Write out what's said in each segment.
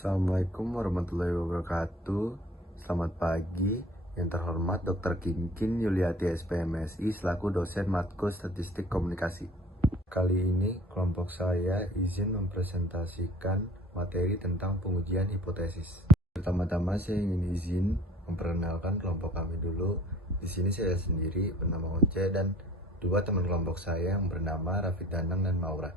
Assalamualaikum warahmatullahi wabarakatuh. Selamat pagi, yang terhormat Dr. Kinkin Yuliati SPMSI selaku dosen matkul statistik komunikasi. Kali ini kelompok saya izin mempresentasikan materi tentang pengujian hipotesis. Pertama-tama saya ingin izin memperkenalkan kelompok kami dulu. Di sini saya sendiri bernama Once dan dua teman kelompok saya yang bernama Rafid Danang dan Maura.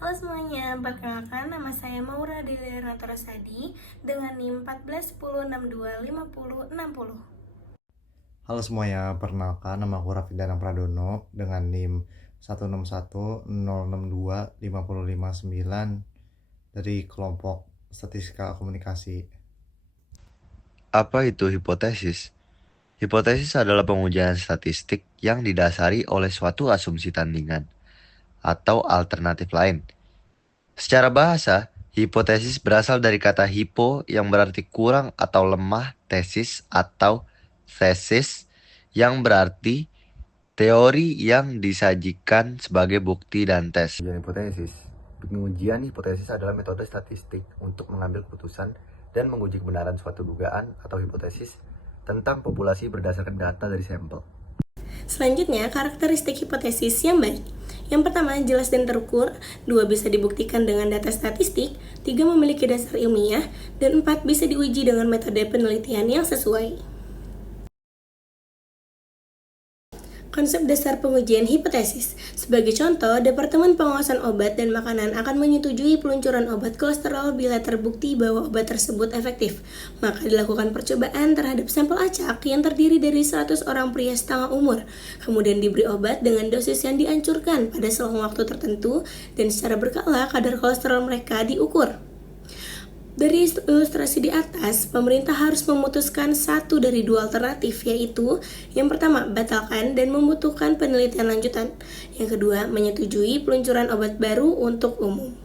Halo semuanya, perkenalkan nama saya Maura Deliana Torosadi dengan NIM 1410625060. Halo semuanya, perkenalkan nama aku Raffi Danang Pradono dengan NIM 1610625059 dari kelompok Statistika Komunikasi. Apa itu hipotesis? Hipotesis adalah pengujian statistik yang didasari oleh suatu asumsi tandingan atau alternatif lain. Secara bahasa, hipotesis berasal dari kata hipo yang berarti kurang atau lemah, tesis atau thesis yang berarti teori yang disajikan sebagai bukti dan tes. Pengujian hipotesis adalah metode statistik untuk mengambil keputusan dan menguji kebenaran suatu dugaan atau hipotesis tentang populasi berdasarkan data dari sampel. Selanjutnya, karakteristik hipotesis yang baik. Yang pertama, jelas dan terukur. 2, bisa dibuktikan dengan data statistik. 3, memiliki dasar ilmiah. Dan 4, bisa diuji dengan metode penelitian yang sesuai. Konsep dasar pengujian hipotesis. Sebagai contoh, Departemen Pengawasan Obat dan Makanan akan menyetujui peluncuran obat kolesterol bila terbukti bahwa obat tersebut efektif. Maka dilakukan percobaan terhadap sampel acak yang terdiri dari 100 orang pria setengah umur. Kemudian diberi obat dengan dosis yang dianjurkan pada selang waktu tertentu dan secara berkala kadar kolesterol mereka diukur. Dari ilustrasi di atas, pemerintah harus memutuskan satu dari dua alternatif, yaitu yang pertama, batalkan dan membutuhkan penelitian lanjutan. Yang kedua, menyetujui peluncuran obat baru untuk umum.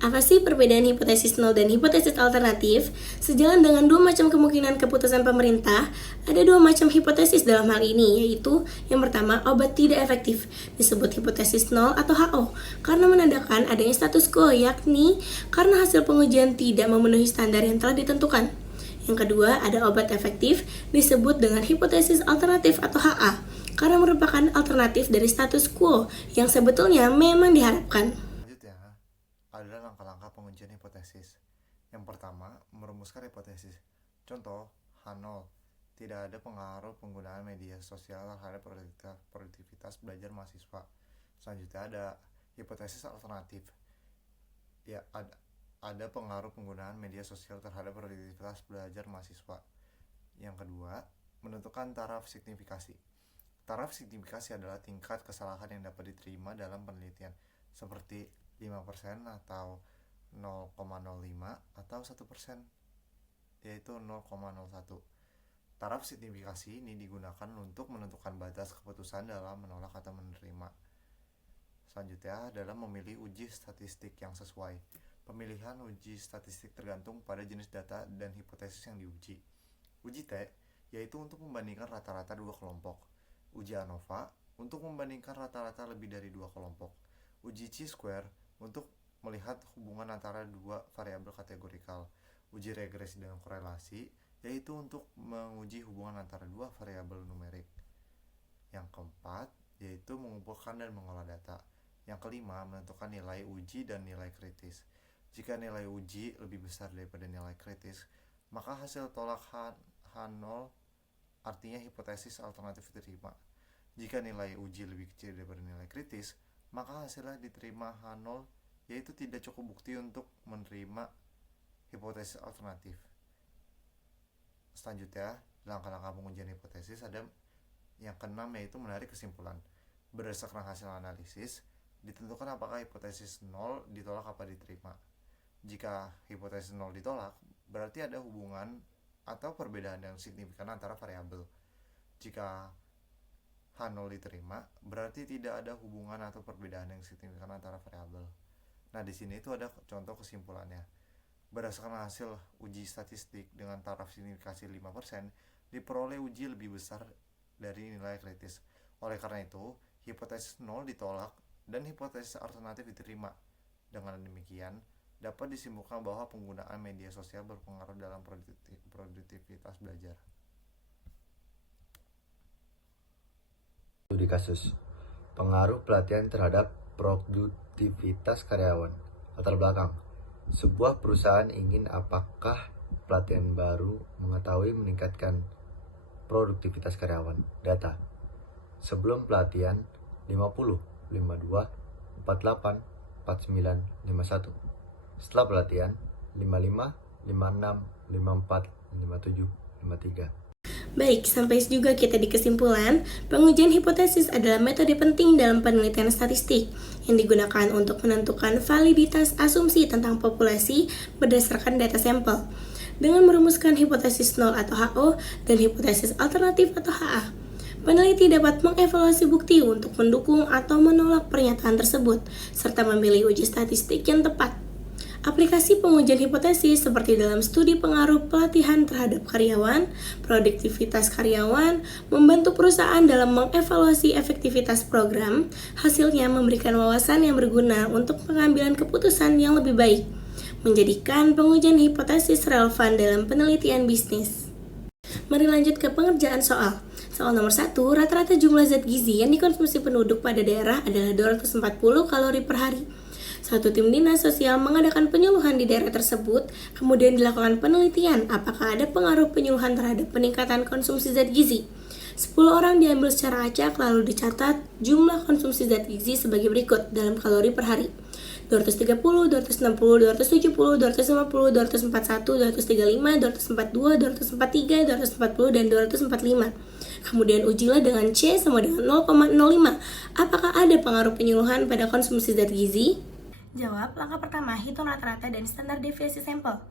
Apa sih perbedaan hipotesis nol dan hipotesis alternatif? Sejalan dengan dua macam kemungkinan keputusan pemerintah, ada dua macam hipotesis dalam hal ini, yaitu yang pertama, obat tidak efektif, disebut hipotesis nol atau HO, karena menandakan adanya status quo, yakni karena hasil pengujian tidak memenuhi standar yang telah ditentukan. Yang kedua, ada obat efektif, disebut dengan hipotesis alternatif atau HA, karena merupakan alternatif dari status quo yang sebetulnya memang diharapkan. Selanjutnya adalah langkah-langkah pengujian hipotesis. Yang pertama, merumuskan hipotesis. Contoh, H0, tidak ada pengaruh penggunaan media sosial terhadap produktivitas belajar mahasiswa. Selanjutnya ada hipotesis alternatif. Ya, ada pengaruh penggunaan media sosial terhadap produktivitas belajar mahasiswa. Yang kedua, menentukan taraf signifikasi. Taraf signifikasi adalah tingkat kesalahan yang dapat diterima dalam penelitian, seperti 5% atau 0,05 atau 1%, yaitu 0,01. Taraf signifikasi ini digunakan untuk menentukan batas keputusan dalam menolak atau menerima. Selanjutnya adalah memilih uji statistik yang sesuai. Pemilihan uji statistik tergantung pada jenis data dan hipotesis yang diuji. Uji T, yaitu untuk membandingkan rata-rata dua kelompok. Uji ANOVA, untuk membandingkan rata-rata lebih dari dua kelompok. Uji Chi-square, untuk melihat hubungan antara dua variabel kategorikal. Uji regresi dengan korelasi, yaitu untuk menguji hubungan antara dua variabel numerik. Yang keempat, yaitu mengumpulkan dan mengolah data. Yang kelima, menentukan nilai uji dan nilai kritis. Jika nilai uji lebih besar daripada nilai kritis, maka hasil tolak H0 artinya hipotesis alternatif diterima. Jika nilai uji lebih kecil daripada nilai kritis, maka hasilnya diterima H0, yaitu tidak cukup bukti untuk menerima hipotesis alternatif. Selanjutnya, langkah-langkah pengujian hipotesis ada yang keenam, yaitu menarik kesimpulan. Berdasarkan hasil analisis, ditentukan apakah hipotesis 0 ditolak apa diterima. Jika hipotesis 0 ditolak, berarti ada hubungan atau perbedaan yang signifikan antara variabel. Jika H0 diterima, berarti tidak ada hubungan atau perbedaan yang signifikan antara variabel. Nah, di sini itu ada contoh kesimpulannya. Berdasarkan hasil uji statistik dengan taraf signifikasi 5%, diperoleh uji lebih besar dari nilai kritis. Oleh karena itu, hipotesis 0 ditolak dan hipotesis alternatif diterima. Dengan demikian, dapat disimpulkan bahwa penggunaan media sosial berpengaruh dalam produktivitas belajar. Studi kasus. Pengaruh pelatihan terhadap produktivitas karyawan. Latar belakang. Sebuah perusahaan ingin apakah pelatihan baru mengetahui meningkatkan produktivitas karyawan. Data. Sebelum pelatihan 50, 52, 48, 49, 51. Setelah pelatihan 55, 56, 54, 57, 53. Baik, sampai juga kita di kesimpulan, pengujian hipotesis adalah metode penting dalam penelitian statistik yang digunakan untuk menentukan validitas asumsi tentang populasi berdasarkan data sampel. Dengan merumuskan hipotesis nol atau HO dan hipotesis alternatif atau HA, peneliti dapat mengevaluasi bukti untuk mendukung atau menolak pernyataan tersebut, serta memilih uji statistik yang tepat. Aplikasi pengujian hipotesis seperti dalam studi pengaruh pelatihan terhadap karyawan, produktivitas karyawan, membantu perusahaan dalam mengevaluasi efektivitas program, hasilnya memberikan wawasan yang berguna untuk pengambilan keputusan yang lebih baik, menjadikan pengujian hipotesis relevan dalam penelitian bisnis. Mari lanjut ke pengerjaan soal. Soal nomor 1, rata-rata jumlah zat gizi yang dikonsumsi penduduk pada daerah adalah 240 kalori per hari. Suatu tim dinas sosial mengadakan penyuluhan di daerah tersebut, kemudian dilakukan penelitian apakah ada pengaruh penyuluhan terhadap peningkatan konsumsi zat gizi. 10 orang diambil secara acak lalu dicatat jumlah konsumsi zat gizi sebagai berikut dalam kalori per hari. 230, 260, 270, 250, 241, 235, 242, 243, 240, dan 245. Kemudian ujilah dengan C sama dengan 0,05. Apakah ada pengaruh penyuluhan pada konsumsi zat gizi? Jawab, langkah pertama, hitung rata-rata dan standar deviasi sampel.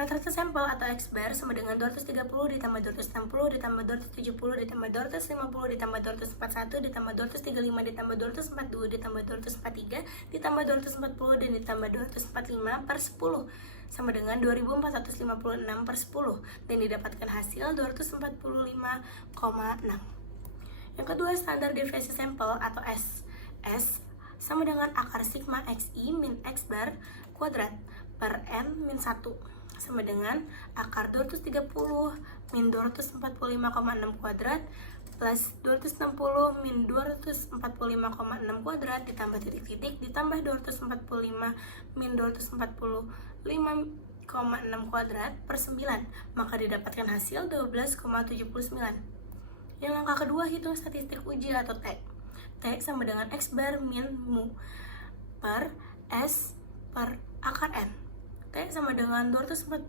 Rata-rata sampel atau X bar sama dengan 230 ditambah 260 ditambah 270 ditambah 250 ditambah 241 ditambah 235 ditambah 242 ditambah 243 ditambah 240 dan ditambah 245 per 10 sama dengan 2456 per 10 dan didapatkan hasil 245,6. Yang kedua, standar deviasi sampel atau S. S sama dengan akar sigma XI min X bar kuadrat per M min 1 sama dengan akar 230 min 245,6 kuadrat plus 260 min 245,6 kuadrat ditambah titik-titik ditambah 245 min 245,6 kuadrat per 9, maka didapatkan hasil 12,79. Yang langkah kedua, hitung statistik uji atau T. T sama dengan X bar min mu per S per akar N. T sama dengan 245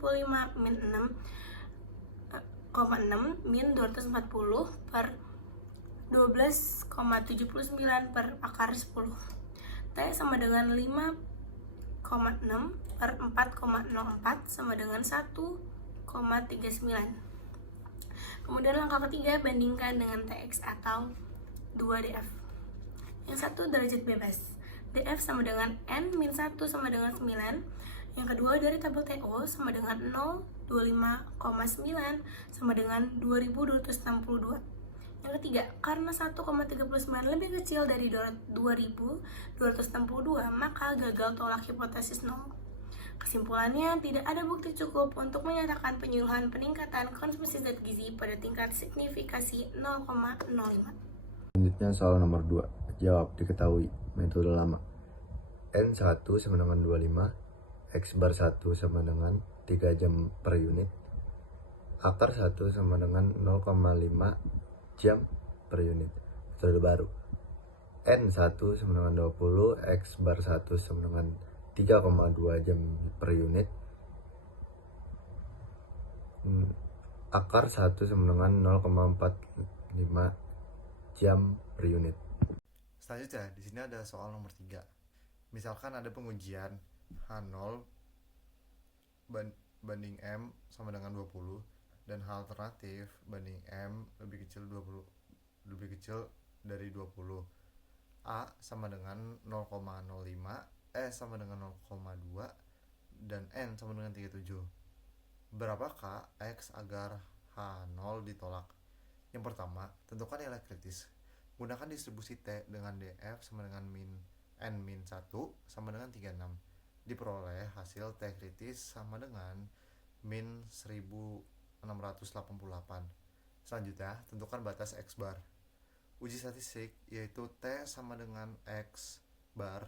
min 6,6 min 240 per 12,79 per akar 10. T sama dengan 5,6 per 4,04 sama dengan 1,39. Kemudian langkah ketiga, bandingkan dengan TX atau 2DF. Yang satu derajat bebas, DF sama dengan N-1 sama dengan 9. Yang kedua dari tabel TO sama dengan 025,9 sama dengan 2262. Yang ketiga, karena 1,39 lebih kecil dari 2262, maka gagal tolak hipotesis 0. Kesimpulannya, tidak ada bukti cukup untuk menyatakan penyuluhan peningkatan konsumsi zat gizi pada tingkat signifikasi 0,05. Selanjutnya soal nomor 2. Jawab, diketahui metode lama. N1 sama dengan 25, X bar 1 sama dengan 3 jam per unit, akar 1 sama dengan 0,5 jam per unit. Metode baru. N1 sama dengan 20, X bar 1 sama dengan 3,2 jam per unit, akar 1 sama dengan 0,45 jam per unit. Selanjutnya, di sini ada soal nomor 3. Misalkan ada pengujian H0 banding M sama dengan 20 dan H alternatif banding M lebih kecil dari 20. A sama dengan 0,05, S sama dengan 0,2 dan N sama dengan 37. Berapakah X agar H0 ditolak? Yang pertama, tentukan nilai kritis. Gunakan distribusi T dengan DF sama dengan N-1 sama dengan 36. diperoleh hasil T kritis sama dengan min 1688. Selanjutnya, tentukan batas X bar. Uji statistik yaitu T sama dengan X bar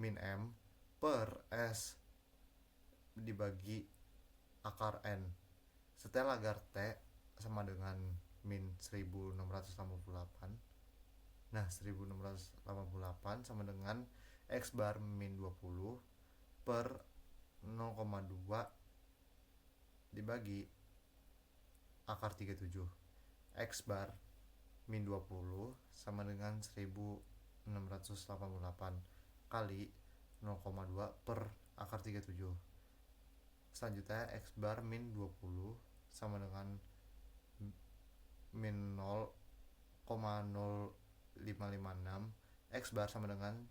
min M per S dibagi akar N. Setelah agar T sama dengan min 1688. Nah, 1688 sama dengan X bar min 20 per 0,2 dibagi akar 37. X bar min 20 sama dengan 1688 kali 0,2 per akar 37. Selanjutnya X bar min 20 sama dengan min 0,0556. X bar sama dengan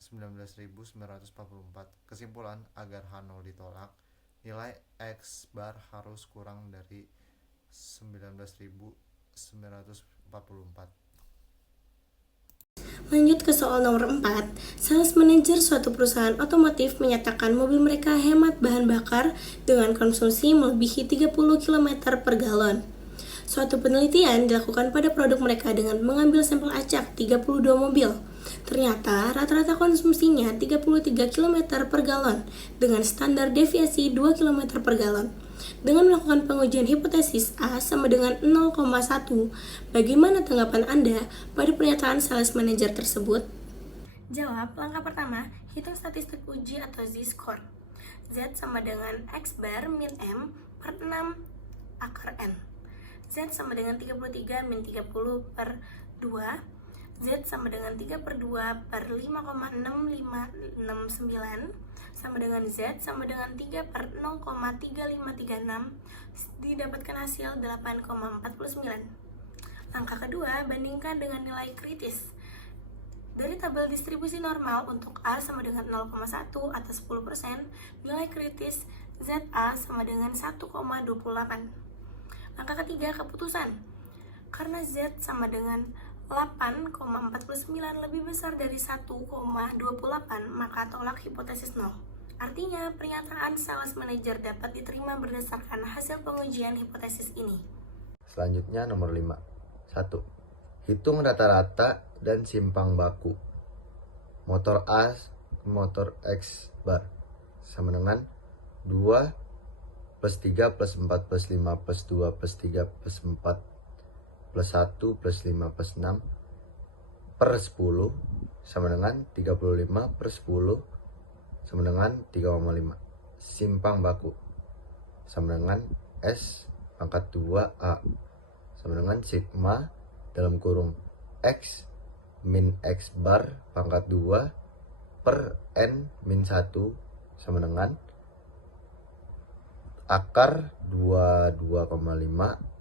19.944. Kesimpulan, agar H0 ditolak, nilai X bar harus kurang dari 19.944. Lanjut ke soal nomor 4. Sales manager suatu perusahaan otomotif menyatakan mobil mereka hemat bahan bakar dengan konsumsi melebihi 30 km per galon. Suatu penelitian dilakukan pada produk mereka dengan mengambil sampel acak 32 mobil. Ternyata rata-rata konsumsinya 33 km per galon dengan standar deviasi 2 km per galon. Dengan melakukan pengujian hipotesis A sama dengan 0,1, bagaimana tanggapan Anda pada pernyataan sales manager tersebut? Jawab. Langkah pertama, hitung statistik uji atau Z-score. Z sama dengan X bar min M per 6 akar N. Z sama dengan 33 min 30 per 2. Z sama dengan 3 per 2 per 5,6569 sama dengan Z sama dengan 3 per 0,3536, didapatkan hasil 8,49. Langkah kedua, bandingkan dengan nilai kritis. Dari tabel distribusi normal untuk A sama dengan 0,1 atau 10%, nilai kritis ZA sama dengan 1,28. Langkah ketiga, keputusan. Karena Z sama dengan 8,49 lebih besar dari 1,28, maka tolak hipotesis 0. Artinya, pernyataan sales manager dapat diterima berdasarkan hasil pengujian hipotesis ini. Selanjutnya nomor 5. 1. Hitung rata-rata dan simpang baku motor A ke motor X bar sama dengan 2 plus 3 plus 4 plus 5 plus 2 plus 3 plus 4 plus 1 plus 5 plus 6 per 10 sama dengan 35 per 10 sama dengan 3,5. Simpang baku sama dengan S pangkat 2A sama dengan sigma dalam kurung X min X bar pangkat 2 per N min 1 sama dengan akar 22,5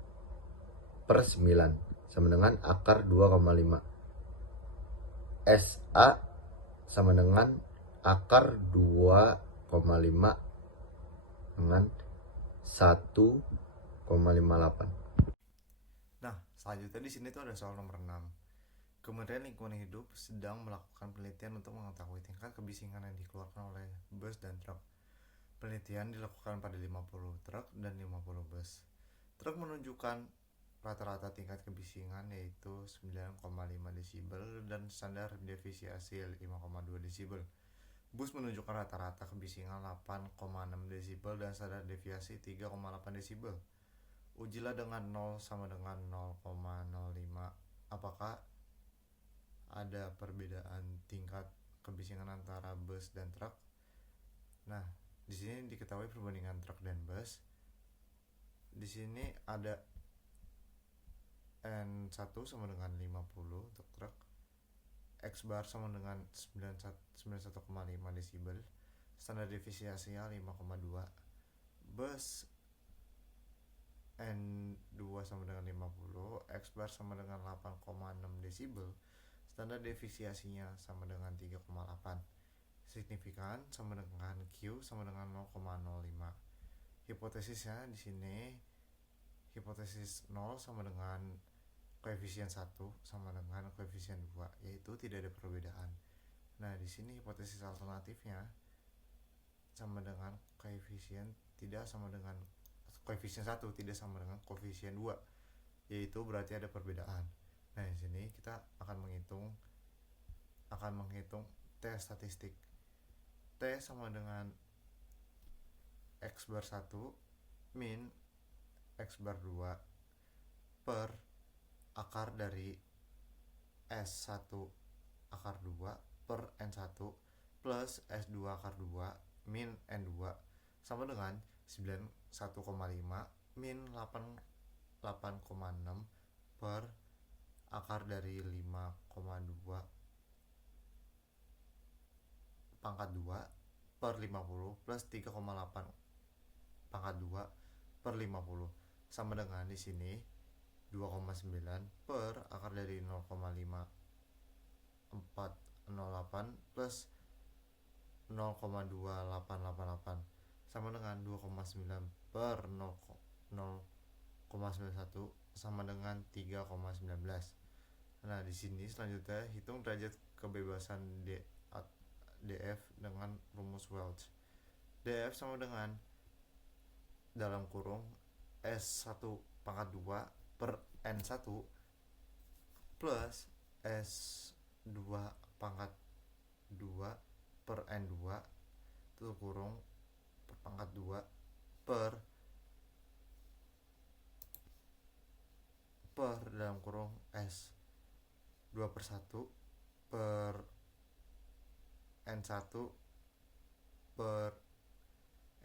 per 9 sama dengan akar 2,5. SA sama dengan akar 2,5 dengan 1,58. Nah, selanjutnya di sini tuh ada soal nomor 6. Kementerian Lingkungan Hidup sedang melakukan penelitian untuk mengetahui tingkat kebisingan yang dikeluarkan oleh bus dan truk. Penelitian dilakukan pada 50 truk dan 50 bus. Truk menunjukkan rata-rata tingkat kebisingan yaitu 9,5 desibel dan standar deviasi 5,2 desibel. Bus menunjukkan rata-rata kebisingan 8,6 desibel dan standar deviasi 3,8 desibel. Ujilah dengan 0 sama dengan 0,05. Apakah ada perbedaan tingkat kebisingan antara bus dan truk? Nah, di sini diketahui perbandingan truk dan bus. Di sini ada N1 sama dengan 50 untuk truk, X bar sama dengan 91,5 desibel, standar deviasinya 5,2. Bus N2 sama dengan 50, X bar sama dengan 8,6 desibel, standar deviasinya sama dengan 3,8. Signifikan sama dengan Q sama dengan 0,05. Hipotesisnya di sini hipotesis 0 sama dengan koefisien 1 sama dengan koefisien 2, yaitu tidak ada perbedaan. Nah, di sini hipotesis alternatifnya sama dengan koefisien 1 tidak sama dengan koefisien 2, yaitu berarti ada perbedaan. Nah, di sini kita akan menghitung T statistik. T sama dengan X bar 1 min X bar 2 per akar dari S1 akar 2 per N1 plus S2 akar 2 min N2 sama dengan 91,5 min 8,6 per akar dari 5,2 pangkat 2 per 50 plus 3,8 pangkat 2 per 50 sama dengan di sini 2,9 per akar dari 0,5408 plus 0,2888 sama dengan 2,9 per 0,91 sama dengan 3,19. Nah, di sini selanjutnya hitung derajat kebebasan DF dengan rumus Welch. DF sama dengan dalam kurung S1 pangkat 2 per N1 plus S2 pangkat 2 per N2 tutup kurung per pangkat 2 per dalam kurung S2 per 1 per N1 per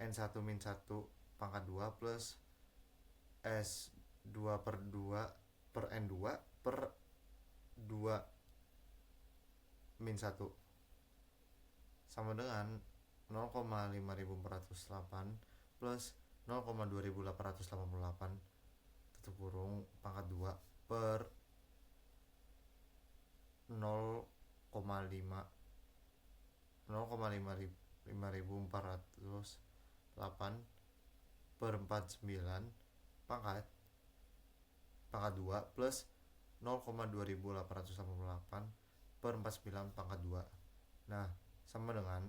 N1 min 1 pangkat 2 plus S2 per 2 per N2 per 2 min 1 sama dengan 0,5408 plus 0,2888 tutup kurung pangkat 2 per 0,5408 per 49 pangkat 2 plus 0,2888 per 49 pangkat 2. Nah, sama dengan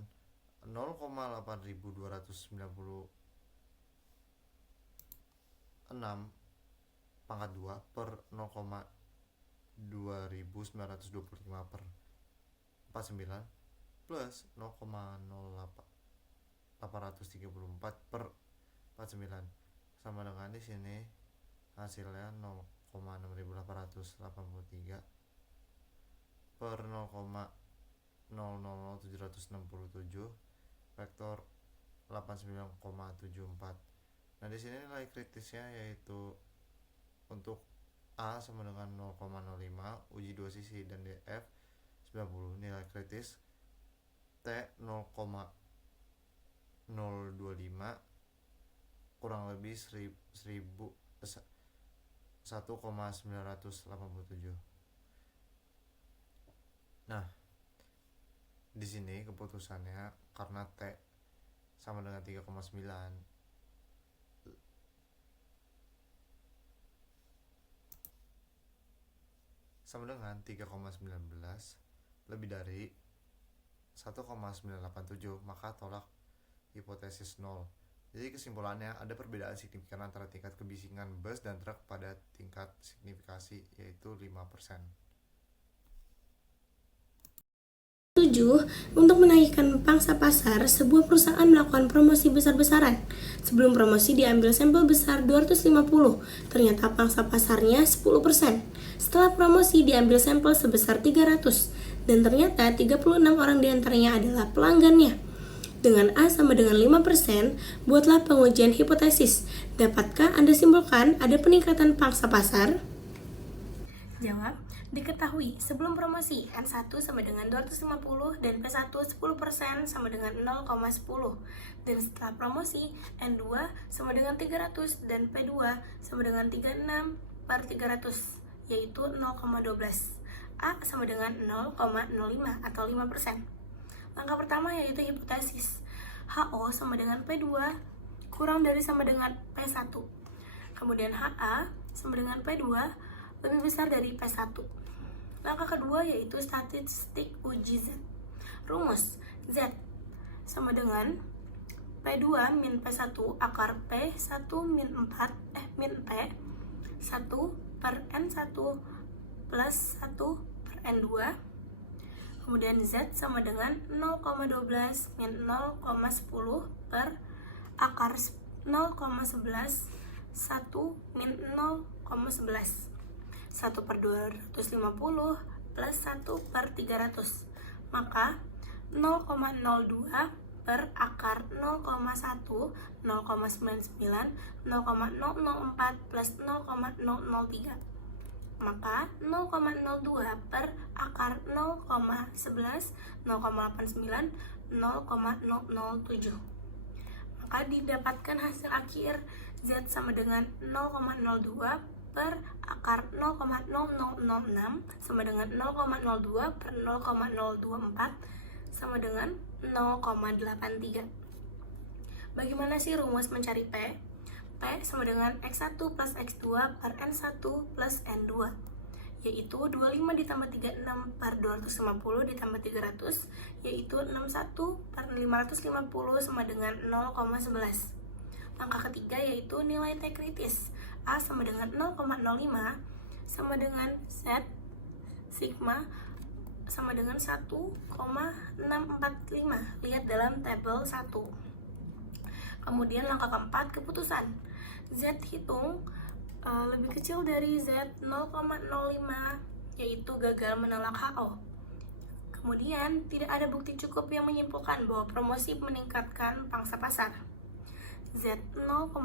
0,8296 pangkat 2 per 0,2925 per 49 plus 0,0834 per 49 sama dengan di sini hasilnya 0,6883 per 0,000767 vektor 89,74. Nah, di sini nilai kritisnya yaitu untuk A sama dengan 0,05, uji dua sisi, dan DF 90. Nilai kritis T 0,025 kurang lebih 1,987. Nah, di sini keputusannya karena T sama dengan 3,9 sama dengan 3,19 lebih dari 1,987, maka tolak hipotesis 0. Jadi kesimpulannya ada perbedaan signifikan antara tingkat kebisingan bus dan truk pada tingkat signifikasi yaitu 5%. 7. Untuk menaikkan pangsa pasar, sebuah perusahaan melakukan promosi besar-besaran. Sebelum promosi diambil sampel besar 250, ternyata pangsa pasarnya 10%. Setelah promosi diambil sampel sebesar 300, dan ternyata 36 orang diantaranya adalah pelanggannya. Dengan A sama dengan 5%, buatlah pengujian hipotesis. Dapatkah Anda simpulkan ada peningkatan pangsa pasar? Jawab, diketahui sebelum promosi N1 sama dengan 250 dan P1 10% sama dengan 0,10, dan setelah promosi N2 sama dengan 300 dan P2 sama dengan 36 per 300 yaitu 0,12. A sama dengan 0,05 atau 5%. Langkah pertama yaitu hipotesis HO sama dengan P2 kurang dari sama dengan P1. Kemudian HA sama dengan P2 lebih besar dari P1. Langkah kedua yaitu statistik uji Z. Rumus Z sama dengan P2 min P1 akar P1 min 4 min P 1 per N1 plus 1 per N2. Kemudian Z sama dengan 0,12 min 0,10 per akar 0,11 1 min 0,11 1 per 250 plus 1 per 300. Maka 0,02 per akar 0,1 0,99 0,004 plus 0,003. Maka 0,02 per akar 0,11 0,89 0,007. Maka didapatkan hasil akhir Z sama dengan 0,02 per akar 0,0006 sama dengan 0,02 per 0,024 sama dengan 0,83. Bagaimana sih rumus mencari P? P sama dengan X1 plus X2 per N1 plus N2, yaitu 25 ditambah 36 per 250 ditambah 300, yaitu 61 per 550 sama dengan 0,11. Langkah ketiga yaitu nilai T kritis. A sama dengan 0,05 sama dengan Z sigma sama dengan 1,645. Lihat dalam tabel 1. Kemudian langkah keempat, keputusan. Z hitung lebih kecil dari Z 0,05, yaitu gagal menolak HO. Kemudian tidak ada bukti cukup yang menyimpulkan bahwa promosi meningkatkan pangsa pasar. Z 0,83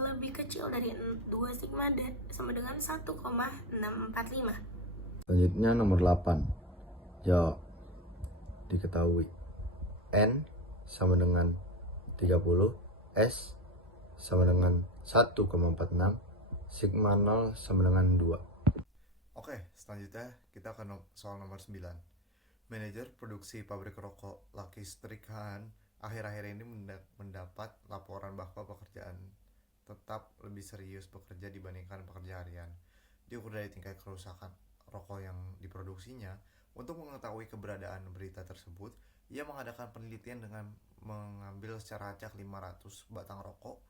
lebih kecil dari 2 sigma sama dengan 1,645. Selanjutnya nomor 8. Jawab. Diketahui N sama dengan 30, S sama dengan 1,46, sigma 0 sama dengan 2. Oke, selanjutnya kita akan soal nomor 9. Manajer produksi pabrik rokok Lucky Strike akhir-akhir ini mendapat laporan bahwa pekerjaan tetap lebih serius bekerja dibandingkan pekerja harian. Diukur dari tingkat kerusakan rokok yang diproduksinya. Untuk mengetahui keberadaan berita tersebut, ia mengadakan penelitian dengan mengambil secara acak 500 batang rokok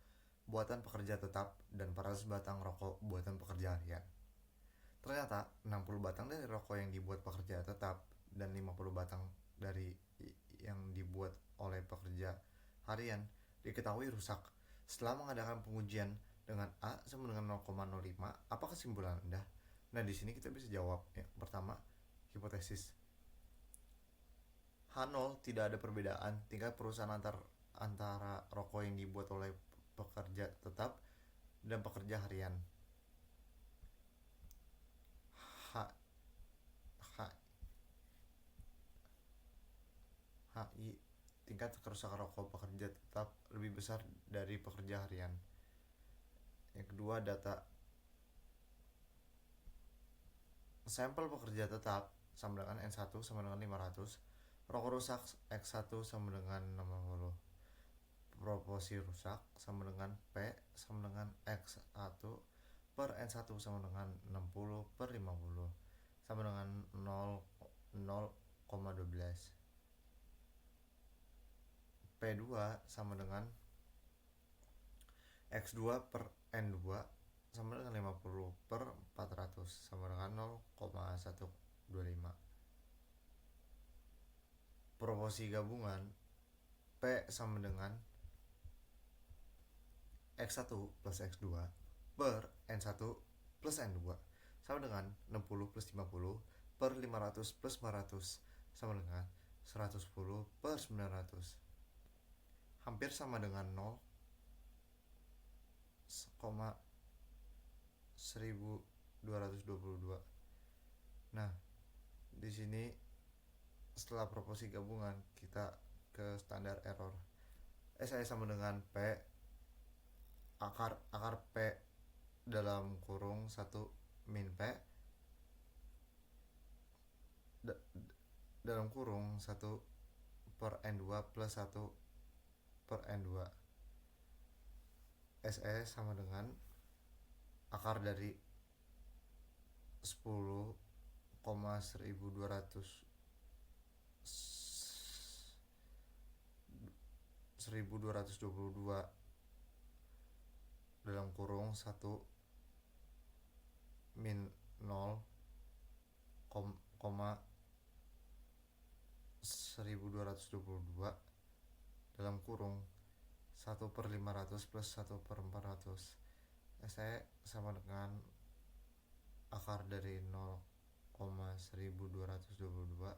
buatan pekerja tetap dan 400 batang rokok buatan pekerja harian. Ternyata 60 batang dari rokok yang dibuat pekerja tetap dan 50 batang dari yang dibuat oleh pekerja harian diketahui rusak. Setelah mengadakan pengujian dengan A sama dengan 0,05, apa kesimpulan Anda? Nah, di sini kita bisa jawab. Yang pertama, hipotesis. H0 tidak ada perbedaan tingkat perusahaan antara rokok yang dibuat oleh pekerja tetap dan pekerja harian. HI tingkat kerusakan rokok pekerja tetap lebih besar dari pekerja harian. Yang kedua, data sampel pekerja tetap sama dengan N1 sama dengan 500, rokok rusak X1 sama dengan 60, proporsi rusak sama dengan P sama dengan X1 per N1 sama dengan 60 per 50 sama dengan 0,12. P2 sama dengan X2 per N2 sama dengan 50 per 400 sama dengan 0,125. Proporsi gabungan P sama dengan X1 plus X2 per N1 plus N2 sama dengan 60 plus 50 per 500 plus 500 sama dengan 110 per 900. Hampir sama dengan 0,1222. Nah, di sini setelah proporsi gabungan kita ke standar error. Saya sama dengan P akar P dalam kurung 1 min P dalam kurung 1 per N2 plus 1 per N2. SE sama dengan akar dari 10,1200 1222 dalam kurung 1 min 0, 1222 dalam kurung 1/500 plus 1/400. SE sama dengan akar dari 0,1222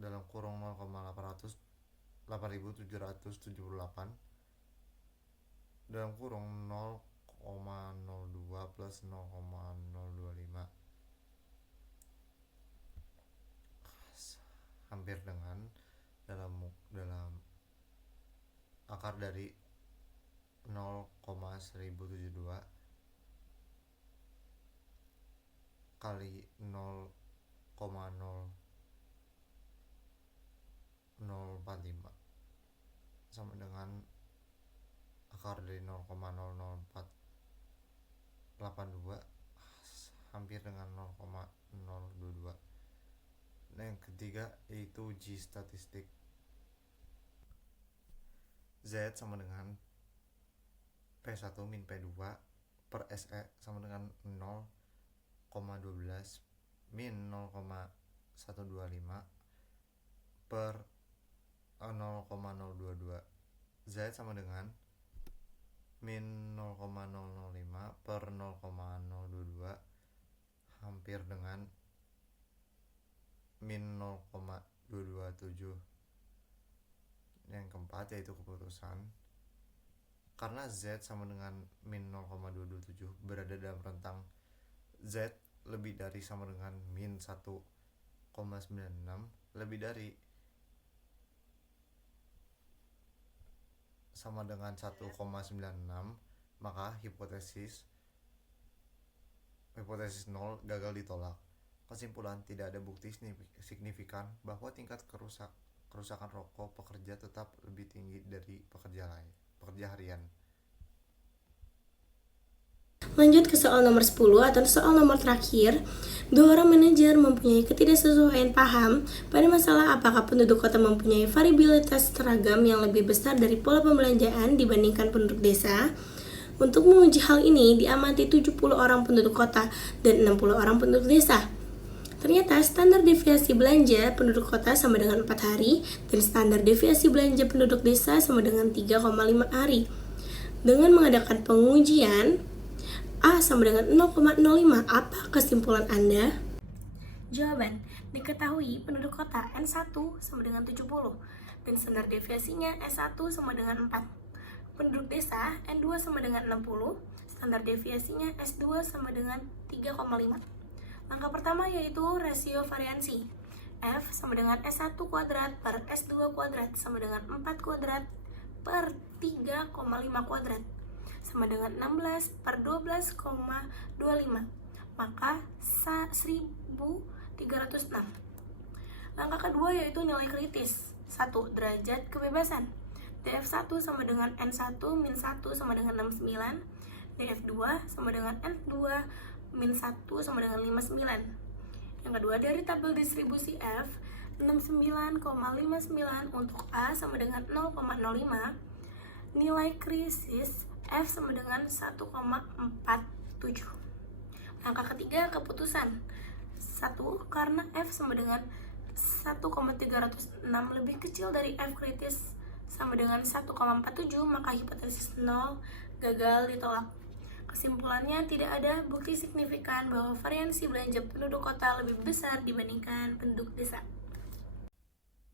dalam kurung 0,8778 dalam kurung 0,02 plus 0,025 hampir dengan dalam akar dari 0,1072 kali 0,0045 sama dengan akar dari 0,00482 hampir dengan 0,022. Nah, yang ketiga yaitu uji statistik. Z sama dengan P1 min P2 per SE sama dengan 0,12 min 0,125 per 0,022. Z sama dengan min 0,005 per 0,022 hampir dengan min 0,227. Yang keempat yaitu keputusan. Karena Z sama dengan min 0,227 berada dalam rentang Z lebih dari sama dengan min 1,96 lebih dari sama dengan 1,96, maka hipotesis 0 gagal ditolak. Kesimpulan, tidak ada bukti signifikan bahwa tingkat kerusakan rokok pekerja tetap lebih tinggi dari pekerja harian. Lanjut ke soal nomor 10 atau soal nomor terakhir. Dua orang manajer mempunyai ketidaksesuaian paham pada masalah apakah penduduk kota mempunyai variabilitas seragam yang lebih besar dari pola pembelanjaan dibandingkan penduduk desa. Untuk menguji hal ini, diamati 70 orang penduduk kota dan 60 orang penduduk desa. Ternyata standar deviasi belanja penduduk kota sama dengan 4 hari dan standar deviasi belanja penduduk desa sama dengan 3,5 hari. Dengan mengadakan pengujian A sama dengan 0,05, apa kesimpulan Anda? Jawaban, diketahui penduduk kota N1 sama dengan 70 dan standar deviasinya S1 sama dengan 4. Penduduk desa N2 sama dengan 60, standar deviasinya S2 sama dengan 3,5. Langkah pertama yaitu rasio variansi. F sama dengan S1 kuadrat per S2 kuadrat sama dengan 4 kuadrat per 3,5 kuadrat sama dengan 16 per 12,25, maka 1306. Langkah kedua yaitu nilai kritis. 1. Derajat kebebasan. DF1 sama dengan N1 min 1 sama dengan 69, DF2 sama dengan N2 min 1 sama dengan 59. Yang kedua, dari tabel distribusi F, 69,59 untuk A sama dengan 0,05, nilai krisis F sama dengan 1,47. Langkah ketiga, keputusan. 1. Karena F sama dengan 1,306 lebih kecil dari F kritis sama dengan 1,47, maka hipotesis 0 gagal ditolak. Kesimpulannya, tidak ada bukti signifikan bahwa variansi belanja penduduk kota lebih besar dibandingkan penduduk desa.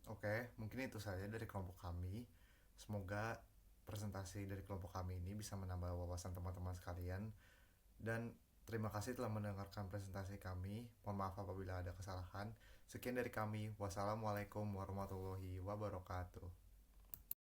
Oke, mungkin itu saja dari kelompok kami. Semoga presentasi dari kelompok kami ini bisa menambah wawasan teman-teman sekalian. Dan terima kasih telah mendengarkan presentasi kami. Mohon maaf apabila ada kesalahan. Sekian dari kami. Wassalamualaikum warahmatullahi wabarakatuh.